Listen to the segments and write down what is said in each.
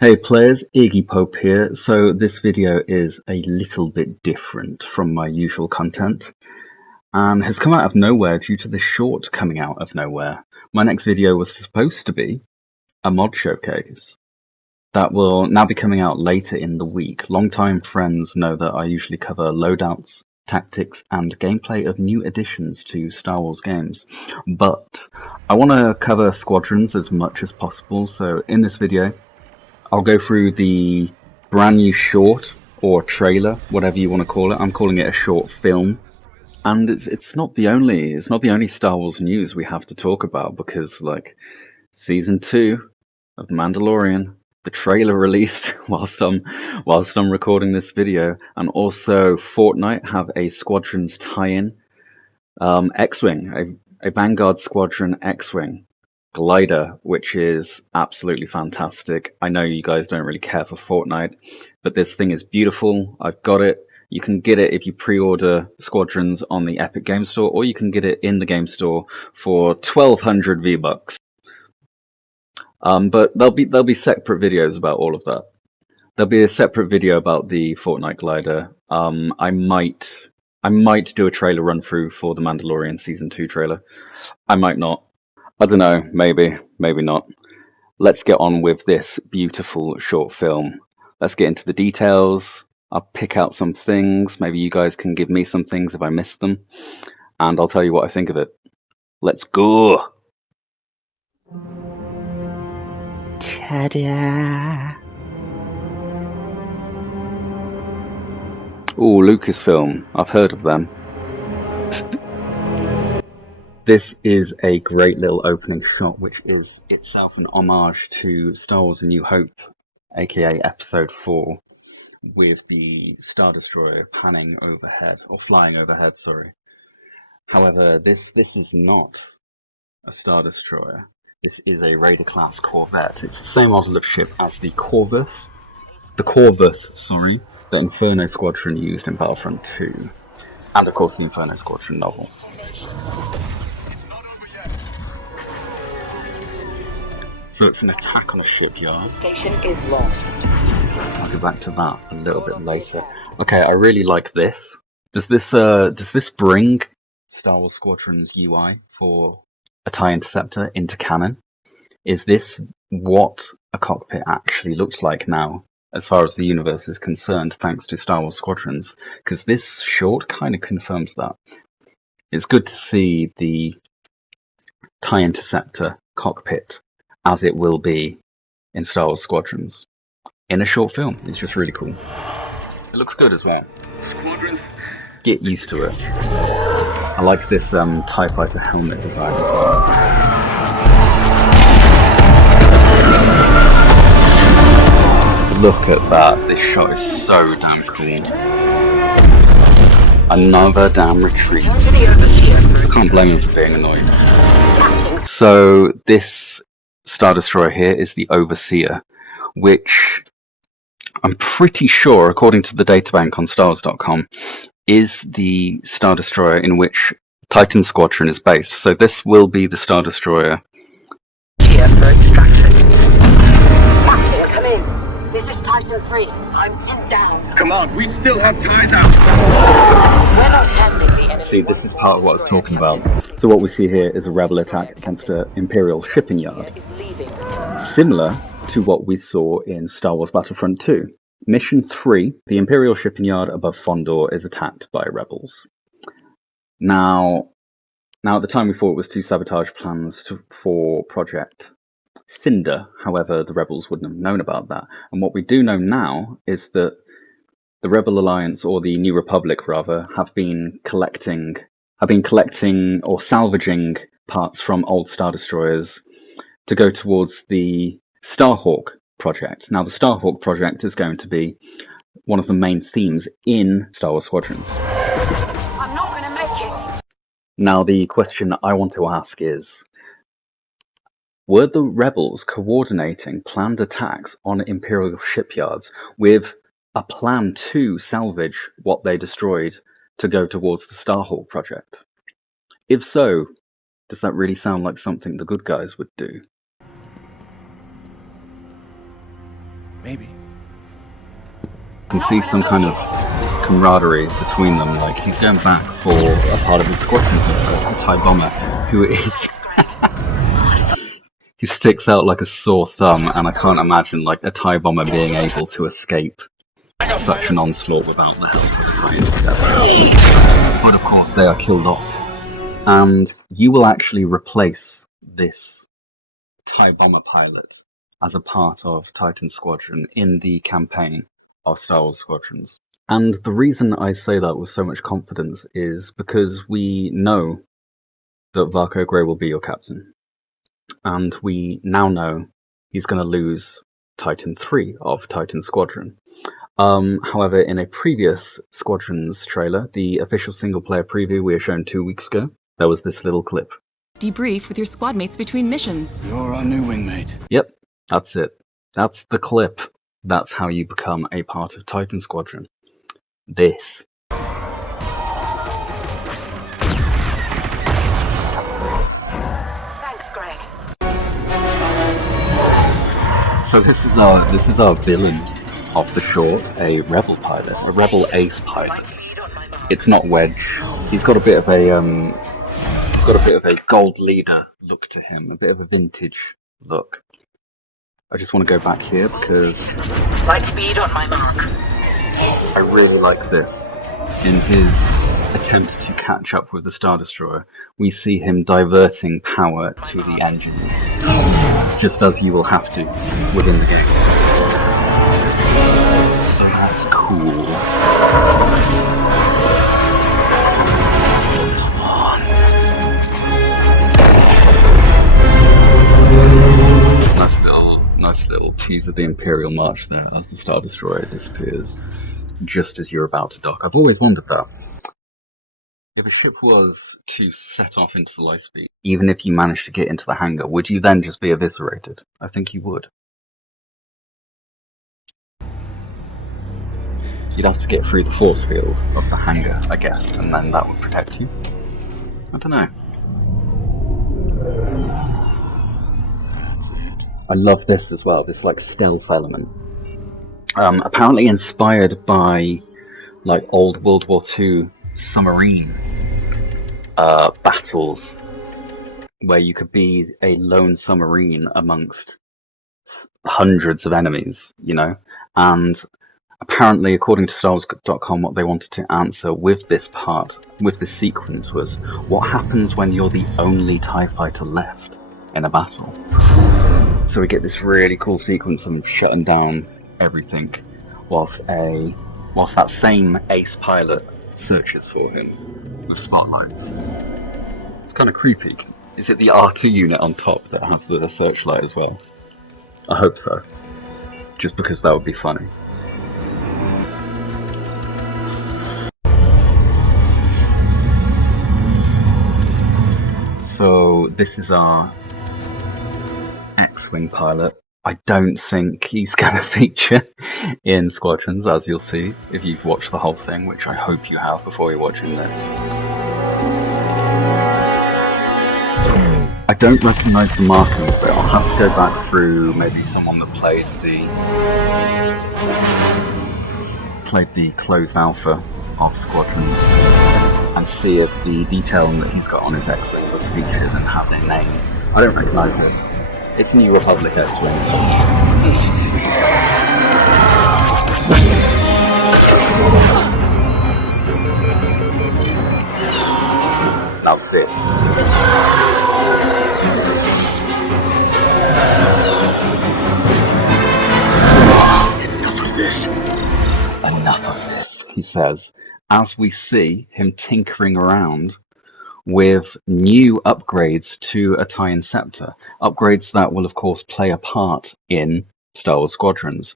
Hey players, Iggy Pope here. So this video is a little bit different from my usual content and has come out of nowhere due to the short coming out of nowhere. My next video was supposed to be a mod showcase that will now be coming out later in the week. Longtime friends know that I usually cover loadouts, tactics and gameplay of new additions to Star Wars games, but I want to cover Squadrons as much as possible, so in this video I'll go through the brand new short or trailer, whatever you want to call it. I'm calling it a short film, and it's not the only Star Wars news we have to talk about because like season 2 of The Mandalorian, the trailer released whilst I'm recording this video, and also Fortnite have a Squadrons tie-in. X-wing, a Vanguard Squadron X-wing glider, which is absolutely fantastic. I know you guys don't really care for Fortnite, but this thing is beautiful. I've got it. You can get it if you pre-order Squadrons on the Epic Game Store, or you can get it in the game store for 1,200 V-Bucks. But there'll be separate videos about all of that. There'll be a separate video about the Fortnite glider. I might do a trailer run through for the Mandalorian Season 2 trailer. I might not. I don't know, maybe not. Let's get on with this beautiful short film. Let's get into the details. I'll pick out some things. Maybe you guys can give me some things if I miss them. And I'll tell you what I think of it. Let's go! Ta-da! Ooh, Lucasfilm. I've heard of them. This is a great little opening shot, which is itself an homage to Star Wars A New Hope, aka Episode 4, with the Star Destroyer panning overhead, or flying overhead, sorry. However, this is not a Star Destroyer. This is a Raider-class Corvette. It's the same model of ship as the Corvus, sorry, that Inferno Squadron used in Battlefront 2, and of course the Inferno Squadron novel. So it's an attack on a shipyard. The station is lost. I'll go back to that a little bit later. Okay, I really like this. Does this bring Star Wars Squadrons UI for a TIE Interceptor into canon? Is this what a cockpit actually looks like now, as far as the universe is concerned, thanks to Star Wars Squadrons? Because this short kind of confirms that. It's good to see the TIE Interceptor cockpit as it will be in Star Wars Squadrons in a short film. It's just really cool. It looks good as well. Squadrons, get used to it. I like this TIE Fighter helmet design as well. Look at that, this shot is so damn cool. Another damn retreat. I can't blame him for being annoyed. So this Star Destroyer here is the Overseer, which I'm pretty sure, according to the databank on StarWars.com, is the Star Destroyer in which Titan Squadron is based. So this will be the Star Destroyer. Here for extraction. Captain, come in. This is Titan 3. I'm pinned down. Come on, we still have time now. We're not handling the enemy. See, this is part of what I was talking about. So what we see here is a rebel attack against an Imperial shipping yard, similar to what we saw in Star Wars Battlefront 2. Mission 3, the Imperial shipping yard above Fondor is attacked by rebels. Now at the time we thought it was to sabotage plans for Project Cinder. However, the rebels wouldn't have known about that. And what we do know now is that the Rebel Alliance, or the New Republic rather, have been collecting or salvaging parts from old Star Destroyers to go towards the Starhawk project. Now the Starhawk project is going to be one of the main themes in Star Wars Squadrons. I'm not going to make it. Now the question I want to ask is, were the rebels coordinating planned attacks on Imperial shipyards with a plan to salvage what they destroyed to go towards the Starhawk project? If so, does that really sound like something the good guys would do? Maybe. You can see some kind of camaraderie between them, like he's going back for a part of his squadron, a TIE bomber, who is... he sticks out like a sore thumb, and I can't imagine like a TIE bomber being able to escape such an onslaught without the help of a free step. But of course they are killed off, and you will actually replace this TIE bomber pilot as a part of Titan Squadron in the campaign of Star Wars Squadrons. And the reason I say that with so much confidence is because we know that Varco Grey will be your captain. And we now know he's going to lose Titan 3 of Titan Squadron. However, in a previous Squadrons trailer, the official single-player preview we were shown 2 weeks ago, there was this little clip. Debrief with your squad mates between missions. You're our new wingmate. Yep, that's it. That's the clip. That's how you become a part of Titan Squadron. This. Thanks, Greg. So this is our villain of the short, a rebel pilot, a rebel ace pilot. It's not Wedge. He's got a bit of a gold leader look to him, a bit of a vintage look. I just want to go back here because Light speed on my mark. I really like this. In his attempts to catch up with the Star Destroyer, we see him diverting power to the engines, just as you will have to within the game. So that's cool. Come on. Nice little tease of the Imperial March there as the Star Destroyer disappears, just as you're about to dock. I've always wondered that. If a ship was to set off into the light speed, even if you managed to get into the hangar, would you then just be eviscerated? I think you would. You'd have to get through the force field of the hangar, I guess, and then that would protect you. I don't know. I love this as well, this like stealth element. Apparently inspired by like old World War II submarine battles, where you could be a lone submarine amongst hundreds of enemies, you know? And apparently, according to StarWars.com, what they wanted to answer with this part, with this sequence, was what happens when you're the only TIE fighter left in a battle? So we get this really cool sequence of him shutting down everything, whilst that same ace pilot searches for him with spotlights. It's kind of creepy. Is it the R2 unit on top that has the searchlight as well? I hope so. Just because that would be funny. So this is our X-Wing pilot. I don't think he's going to feature in Squadrons, as you'll see if you've watched the whole thing, which I hope you have before you're watching this. I don't recognise the markings, but I'll have to go back through maybe someone that played the closed alpha of Squadrons and see if the detailing that he's got on his X-Wing was featured and has a name. I don't recognise it. It's New Republic X-Wing. That's it. Enough of this, he says, as we see him tinkering around with new upgrades to a TIE Inceptor. Upgrades that will, of course, play a part in Star Wars Squadrons.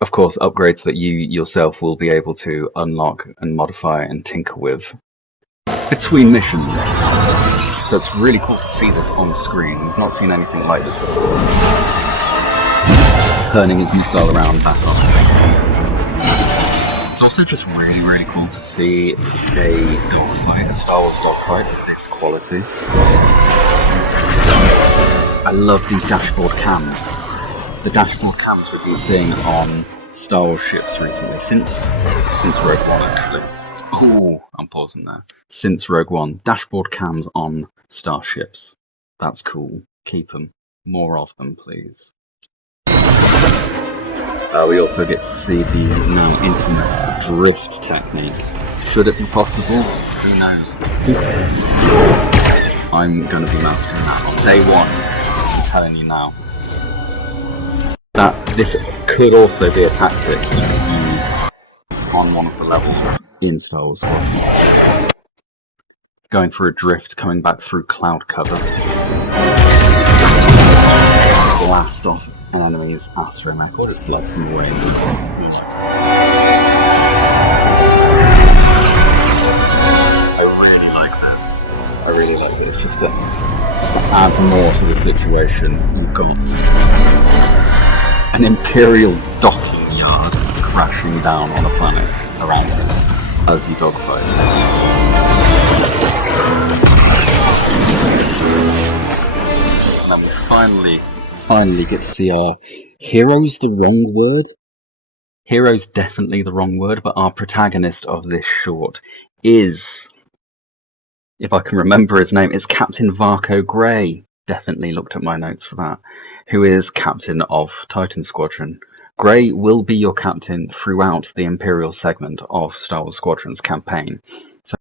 Of course, upgrades that you yourself will be able to unlock and modify and tinker with between missions. So it's really cool to see this on screen. We've not seen anything like this before. Turning his missile around back on. It's also just really, really cool to see a dogfight, a Star Wars dogfight of this quality. I love these dashboard cams. the dashboard cams we've been seeing on Star Wars ships recently, since Rogue One actually. Oh, I'm pausing there. Since Rogue One, dashboard cams on starships. That's cool. Keep them. More of them, please. We also get to see the now infamous drift technique. Should it be possible? Who knows? I'm going to be mastering that on day one. I'm telling you now. That this could also be a tactic you can use on one of the levels in Star Wars Squadrons. Going for a drift, coming back through cloud cover. Blast off an enemy's astromech, or just blast them away. I really like this. Just to add more to the situation, we've got an Imperial docking yard crashing down on a planet around us as you dogfight. And we finally get to see our hero's the wrong word. Hero's definitely the wrong word, but our protagonist of this short is, if I can remember his name, it's Captain Varco Grey. Definitely looked at my notes for that. Who is captain of Titan Squadron. Grey will be your captain throughout the Imperial segment of Star Wars Squadrons campaign. So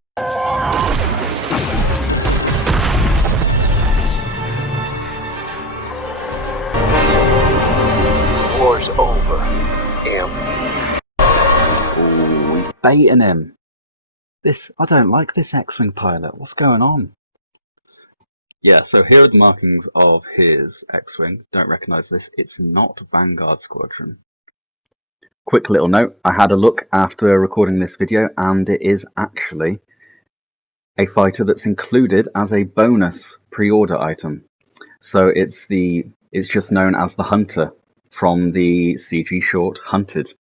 War's over. ooh, he's baiting him. I don't like this X-Wing pilot. What's going on? Yeah, so here are the markings of his X-Wing. Don't recognise this. It's not Vanguard Squadron. Quick little note. I had a look after recording this video, and it is actually a fighter that's included as a bonus pre-order item. So it's just known as the Hunter from the CG short Hunted.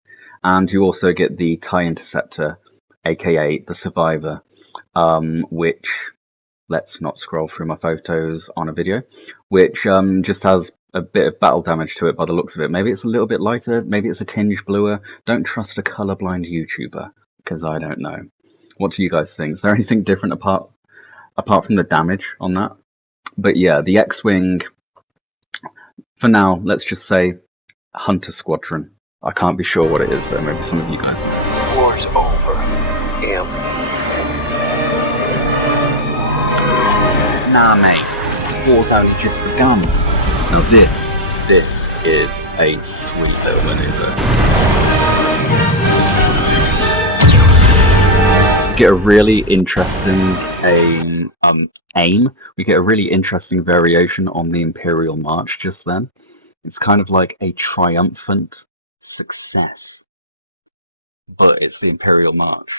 And you also get the TIE Interceptor, aka the Survivor, which, let's not scroll through my photos on a video, which just has a bit of battle damage to it by the looks of it. Maybe it's a little bit lighter, maybe it's a tinge bluer. Don't trust a colourblind YouTuber, because I don't know. What do you guys think? Is there anything different apart from the damage on that? But yeah, the X-Wing, for now, let's just say Hunter Squadron. I can't be sure what it is though, maybe some of you guys know. War's over. Nah mate, war's only just begun. Now this is a sweet little maneuver. We get a really interesting aim. We get a really interesting variation on the Imperial March just then. It's kind of like a triumphant success, but it's the Imperial March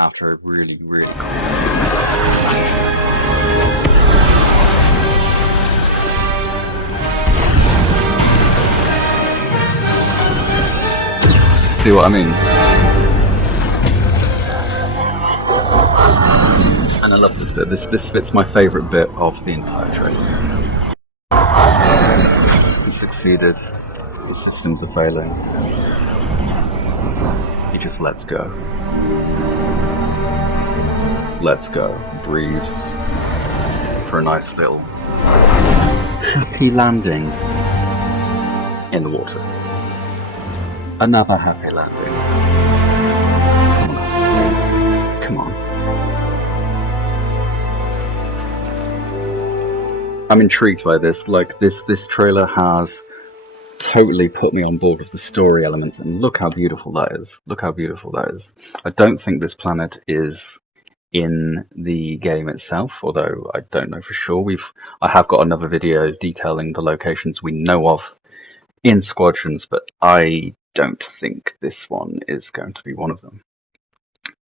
after a really cool. See what I mean? And I love this bit. This bit's my favourite bit of the entire trailer. He succeeded. The systems are failing. He just lets go. Lets go. Breathes. For a nice little happy landing in the water. Another happy landing. Come on. I'm intrigued by this. Like this trailer has totally put me on board with the story elements, and look how beautiful that is. Look how beautiful that is. I don't think this planet is in the game itself, although I don't know for sure. I have got another video detailing the locations we know of in Squadrons, but I don't think this one is going to be one of them.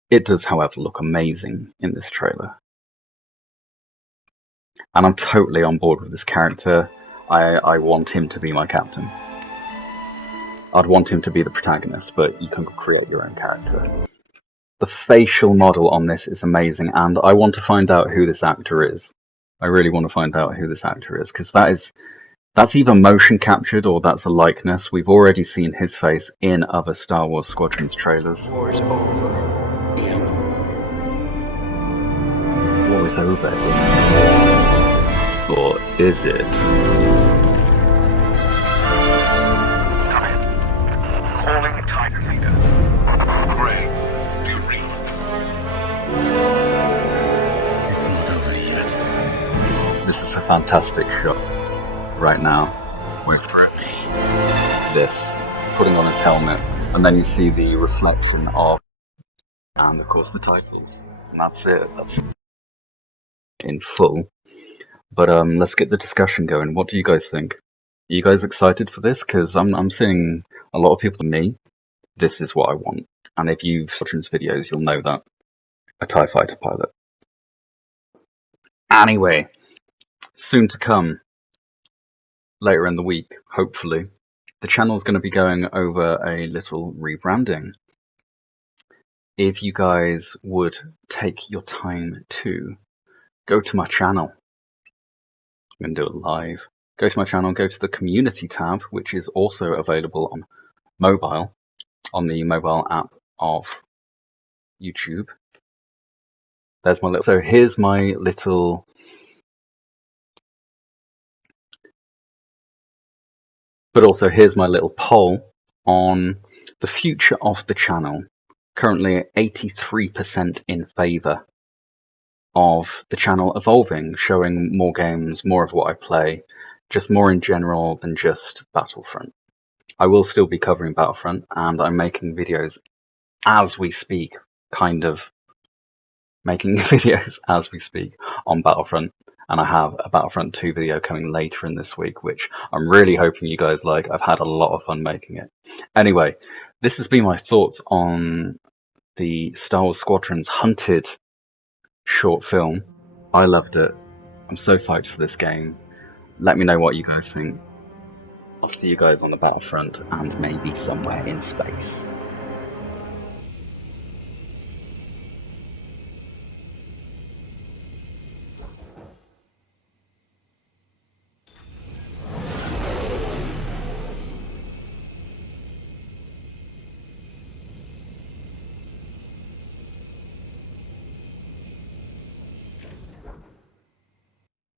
It does, however, look amazing in this trailer. And I'm totally on board with this character. I want him to be my captain. I'd want him to be the protagonist, but you can create your own character. The facial model on this is amazing, and I want to find out who this actor is. I really want to find out who this actor is, because that is That's either motion captured or that's a likeness. We've already seen his face in other Star Wars Squadrons trailers. War's over. War is over. Or is it? Calling Tiger Leader. Greg, do you read? It's not over yet. This is a fantastic shot right now with this putting on his helmet, and then you see the reflection of, and of course the titles, and that's it. That's in full. But let's get the discussion going. What do you guys think? Are you guys excited for this? Because I'm seeing a lot of people. Me, this is what I want. And if you've watched videos, you'll know that a TIE fighter pilot. Anyway, soon to come. Later in the week, hopefully, the channel's going to be going over a little rebranding. If you guys would take your time to go to my channel, I'm going to do it live. Go to my channel, go to the community tab, which is also available on mobile, on the mobile app of YouTube. There's my little. So here's my little. But also, here's my little poll on the future of the channel. Currently 83% in favour of the channel evolving, showing more games, more of what I play, just more in general than just Battlefront. I will still be covering Battlefront, and I'm making videos as we speak, kind of making videos as we speak on Battlefront. And I have a Battlefront 2 video coming later in this week, which I'm really hoping you guys like. I've had a lot of fun making it. Anyway, this has been my thoughts on the Star Wars Squadrons Hunted short film. I loved it. I'm so psyched for this game. Let me know what you guys think. I'll see you guys on the Battlefront and maybe somewhere in space.